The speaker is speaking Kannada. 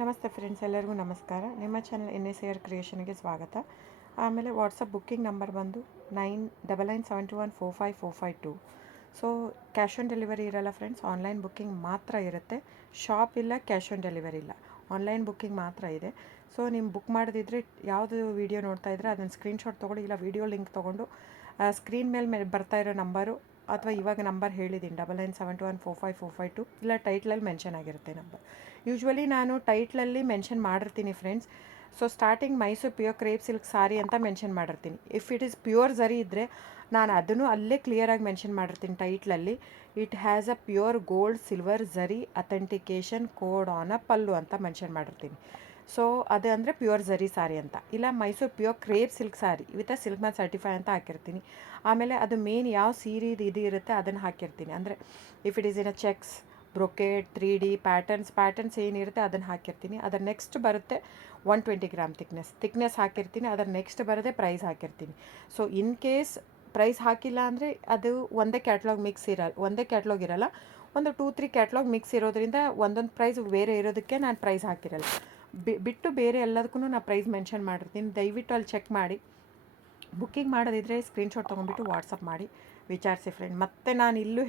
ನಮಸ್ತೆ ಫ್ರೆಂಡ್ಸ್, ಎಲ್ಲರಿಗೂ ನಮಸ್ಕಾರ. ನಿಮ್ಮ ಚಾನಲ್ NSAR ಕ್ರಿಯೇಷನ್ಗೆ ಸ್ವಾಗತ. ಆಮೇಲೆ ವಾಟ್ಸಪ್ ಬುಕ್ಕಿಂಗ್ ನಂಬರ್ ಬಂದು 9997214545 ಸೊ ಕ್ಯಾಶ್ ಆನ್ ಡೆಲಿವರಿ ಇರಲ್ಲ ಫ್ರೆಂಡ್ಸ್, ಆನ್ಲೈನ್ ಬುಕ್ಕಿಂಗ್ ಮಾತ್ರ ಇರುತ್ತೆ. ಶಾಪ್ ಇಲ್ಲ, ಕ್ಯಾಶ್ ಆನ್ ಡೆಲಿವರಿ ಇಲ್ಲ, ಆನ್ಲೈನ್ ಬುಕ್ಕಿಂಗ್ ಮಾತ್ರ ಇದೆ. ಸೊ ನೀವು ಬುಕ್ ಮಾಡದಿದ್ದರೆ ಯಾವುದು ವೀಡಿಯೋ ನೋಡ್ತಾ ಇದ್ದರೆ ಅದನ್ನು ಸ್ಕ್ರೀನ್ಶಾಟ್ ತೊಗೊಂಡು ಇಲ್ಲ ವೀಡಿಯೋ ಲಿಂಕ್ ತೊಗೊಂಡು ಸ್ಕ್ರೀನ್ ಮೇಲೆ ಬರ್ತಾ ಇರೋ ನಂಬರು ಅಥವಾ ಇವಾಗ ನಂಬರ್ ಹೇಳಿದ್ದೀನಿ 9997214545 ಇಲ್ಲ ಟೈಟ್ಲಲ್ಲಿ ಮೆನ್ಷನ್ ಆಗಿರುತ್ತೆ ನಂಬರ್. ಯೂಶ್ವಲಿ ನಾನು ಟೈಟ್ಲಲ್ಲಿ ಮೆನ್ಷನ್ ಮಾಡಿರ್ತೀನಿ friends. So starting Mysore pure crepe silk sari ಅಂತ ಮೆನ್ಷನ್ ಮಾಡಿರ್ತೀನಿ. If it is pure zari ಇದ್ದರೆ ನಾನು ಅದನ್ನು ಅಲ್ಲೇ ಕ್ಲಿಯರಾಗಿ ಮೆನ್ಷನ್ ಮಾಡಿರ್ತೀನಿ ಟೈಟ್ಲಲ್ಲಿ. It has a pure gold silver zari authentication code on a pallu ಅಂತ ಮೆನ್ಷನ್ ಮಾಡಿರ್ತೀನಿ. ಸೊ ಅದು ಅಂದರೆ ಪ್ಯೂರ್ ಝರಿ ಸಾರಿ ಅಂತ. ಇಲ್ಲ Mysuru pure crepe silk sorry with silk mat certify ಅಂತ ಹಾಕಿರ್ತೀನಿ. ಆಮೇಲೆ ಅದು ಮೇನ್ ಯಾವ ಸೀರೆದು ಇದು ಇರುತ್ತೆ ಅದನ್ನು ಹಾಕಿರ್ತೀನಿ. ಅಂದರೆ if it is in a cheques, brocade, 3D patterns ಏನಿರುತ್ತೆ ಅದನ್ನು ಹಾಕಿರ್ತೀನಿ. ಅದರ ನೆಕ್ಸ್ಟ್ ಬರುತ್ತೆ 120 ಗ್ರಾಮ್ ಥಿಕ್ನೆಸ್ ಹಾಕಿರ್ತೀನಿ. ಅದರ ನೆಕ್ಸ್ಟ್ ಬರೋದೇ ಪ್ರೈಸ್ ಹಾಕಿರ್ತೀನಿ. ಸೊ ಇನ್ ಕೇಸ್ ಪ್ರೈಸ್ ಹಾಕಿಲ್ಲ ಅಂದರೆ ಅದು ಒಂದೇ ಕ್ಯಾಟ್ಲಾಗ್ ಇರಲ್ಲ, ಒಂದು 2-3 ಕ್ಯಾಟ್ಲಾಗ್ ಮಿಕ್ಸ್ ಇರೋದ್ರಿಂದ ಒಂದೊಂದು ಪ್ರೈಸ್ ಬೇರೆ ಇರೋದಕ್ಕೆ ನಾನು ಪ್ರೈಸ್ ಹಾಕಿರಲ್ಲ. ಬಿಟ್ಟು ಬೇರೆ ಎಲ್ಲದಕ್ಕೂ ನಾನು ಪ್ರೈಸ್ ಮೆನ್ಷನ್ ಮಾಡಿರ್ತೀನಿ. ದಯವಿಟ್ಟು ಅಲ್ಲಿ ಚೆಕ್ ಮಾಡಿ. ಬುಕ್ಕಿಂಗ್ ಮಾಡೋದಿದ್ರೆ ಸ್ಕ್ರೀನ್ಶಾಟ್ ತೊಗೊಂಡ್ಬಿಟ್ಟು ವಾಟ್ಸಪ್ ಮಾಡಿ ವಿಚಾರಿಸಿ ಫ್ರೆಂಡ್. ಮತ್ತು ನಾನು ಇಲ್ಲೂ